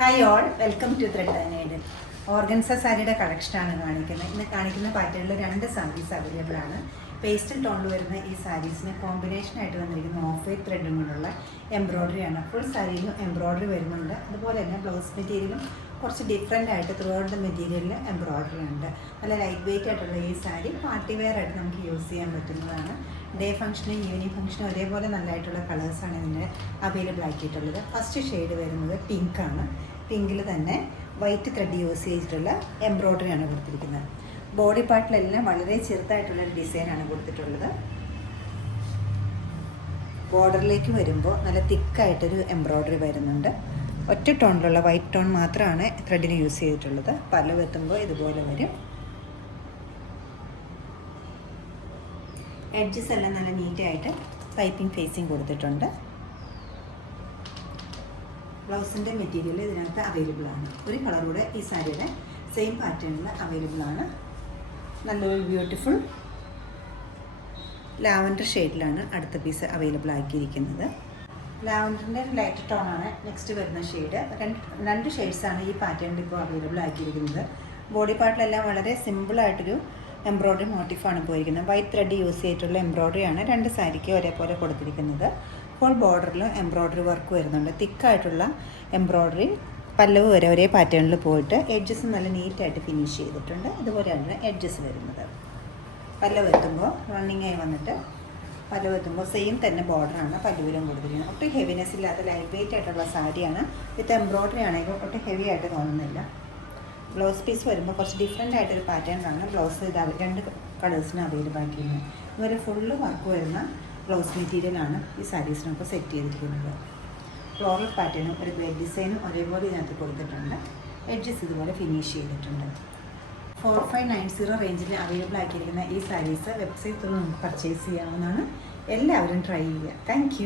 Hi all, welcome to thread and organza സാരിയുടെ കളക്ഷനാണ് കാണിക്കുന്നത്. ഇന്ന് കാണിക്കുന്ന പാറ്റേണിൽ 2 സാരീസ് അവൈലബിൾ ആണ്. പേസ്റ്റൽ ടോണിൽ വരുന്ന ഈ സാരീസിന് കോമ്പിനേഷനായിട്ട് വന്നിരിക്കുന്ന ഓഫ് വൈറ്റ് ത്രെഡും കൊണ്ടുള്ള എംബ്രോയ്ഡറിയാണ്. ഫുൾ സാരിയിലും എംബ്രോയ്ഡറി വരുന്നുണ്ട്. അതുപോലെ തന്നെ ബ്ലൗസ് മെറ്റീരിയലും കുറച്ച് ഡിഫറെൻ്റ് ആയിട്ട് ത്രൂ ഔട്ട് ദ മെറ്റീരിയലിൽ എംബ്രോയ്ഡറി ഉണ്ട്. നല്ല ലൈറ്റ് വെയിറ്റ് ആയിട്ടുള്ള ഈ സാരി പാർട്ടി വെയർ ആയിട്ട് നമുക്ക് യൂസ് ചെയ്യാൻ പറ്റുന്നതാണ്. ഡേ ഫംഗ്ഷനും ഈവനിങ് ഫംഗ്ഷനും ഒരേപോലെ നല്ലതായിട്ടുള്ള കളേഴ്സാണ് ഇതിൻ്റെ അവൈലബിൾ ആക്കിയിട്ടുള്ളത്. ഫസ്റ്റ് ഷെയ്ഡ് വരുന്നത് പിങ്കാണ്. പിങ്കിൽ തന്നെ വൈറ്റ് ത്രെഡ് യൂസ് ചെയ്തിട്ടുള്ള എംബ്രോയ്ഡറിയാണ് കൊടുത്തിരിക്കുന്നത്. ബോഡി പാർട്ടിലെല്ലാം വളരെ ചെറുതായിട്ടുള്ളൊരു ഡിസൈനാണ് കൊടുത്തിട്ടുള്ളത്. ബോർഡറിലേക്ക് വരുമ്പോൾ നല്ല തിക്കായിട്ടൊരു എംബ്രോയ്ഡറി വരുന്നുണ്ട്. ഒറ്റ ടോണിലുള്ള വൈറ്റ് ടോൺ മാത്രമാണ് ത്രെഡിന് യൂസ് ചെയ്തിട്ടുള്ളത്. പല എത്തുമ്പോൾ ഇതുപോലെ വരും. എഡ്ജസ് എല്ലാം നല്ല നീറ്റായിട്ട് പൈപ്പിംഗ് ഫേസിങ് കൊടുത്തിട്ടുണ്ട്. ബ്ലൗസിൻ്റെ മെറ്റീരിയൽ ഇതിനകത്ത് അവൈലബിൾ ആണ്. ഒരു കളർ കൂടെ ഈ സാരിയുടെ സെയിം പാറ്റേണിൽ അവൈലബിൾ ആണ്. നല്ലൊരു ബ്യൂട്ടിഫുൾ ലാവൻഡർ ഷെയ്ഡിലാണ് അടുത്ത പീസ് അവൈലബിൾ ആക്കിയിരിക്കുന്നത്. ലാവൻഡറിൻ്റെ ലൈറ്റ് ടോണാണ് നെക്സ്റ്റ് വരുന്ന ഷെയ്ഡ്. രണ്ട് ഷെയ്ഡ്സാണ് ഈ പാറ്റേണിൽ ഇപ്പോൾ അവൈലബിൾ ആക്കിയിരിക്കുന്നത്. ബോഡി പാർട്ടിലെല്ലാം വളരെ സിമ്പിളായിട്ടൊരു എംബ്രോയ്ഡറി മോട്ടീഫാണ് പോയിരിക്കുന്നത്. വൈറ്റ് ത്രെഡ് യൂസ് ചെയ്തിട്ടുള്ള എംബ്രോയ്ഡറിയാണ് 2 സാരിക്ക് ഒരേപോലെ കൊടുത്തിരിക്കുന്നത്. ഫുൾ ബോർഡറിൽ എംബ്രോയ്ഡറി വർക്ക് വരുന്നുണ്ട്. തിക്കായിട്ടുള്ള എംബ്രോയ്ഡറി പല്ലവ് വരെ ഒരേ പാറ്റേണിൽ പോയിട്ട് എഡ്ജസ് നല്ല നീറ്റായിട്ട് ഫിനിഷ് ചെയ്തിട്ടുണ്ട്. ഇതുപോലെയാണ് എഡ്ജസ് വരുന്നത്. പല്ലവ് എത്തുമ്പോൾ റണ്ണിങ് ആയി വന്നിട്ട് പല്ലവ് എത്തുമ്പോൾ സെയിം തന്നെ ബോർഡറാണ് പല്ലുവിലും കൊടുത്തിരിക്കുന്നത്. ഒട്ടും ഹെവിനെസ് ഇല്ലാത്ത ലൈറ്റ് വെയിറ്റ് ആയിട്ടുള്ള സാരിയാണ്. വിത്ത് എംബ്രോയ്ഡറി ആണെങ്കിൽ ഒട്ടും ഹെവി ആയിട്ട് തോന്നുന്നില്ല. ബ്ലൗസ് പീസ് വരുമ്പോൾ കുറച്ച് ഡിഫറെൻ്റ് ആയിട്ടൊരു പാറ്റേണിലാണ് ബ്ലൗസ് ഇത് 2 കളേഴ്സിന് അവൈലബിൾ ആക്കിയിരുന്നത്. ഇതുവരെ ഫുള്ള് വർക്ക് വരുന്ന ബ്ലൗസ് മെറ്റീരിയലാണ് ഈ സാരീസിനൊക്കെ സെറ്റ് ചെയ്തിരിക്കുന്നത്. ഫ്ലോറൽ പാറ്റേണും ഒരു ബെഡ് ഡിസൈനും ഒരേപോലെ ഇതിനകത്ത് കൊടുത്തിട്ടുണ്ട്. എഡ്ജസ് ഇതുപോലെ ഫിനിഷ് ചെയ്തിട്ടുണ്ട്. 4590 റേഞ്ചിൽ അവൈലബിൾ ആക്കിയിരിക്കുന്ന ഈ സാരീസ് വെബ്സൈറ്റിൽ നിന്ന് നമുക്ക് പർച്ചേസ് ചെയ്യാവുന്നതാണ്. എല്ലാവരും ട്രൈ ചെയ്യുക. താങ്ക്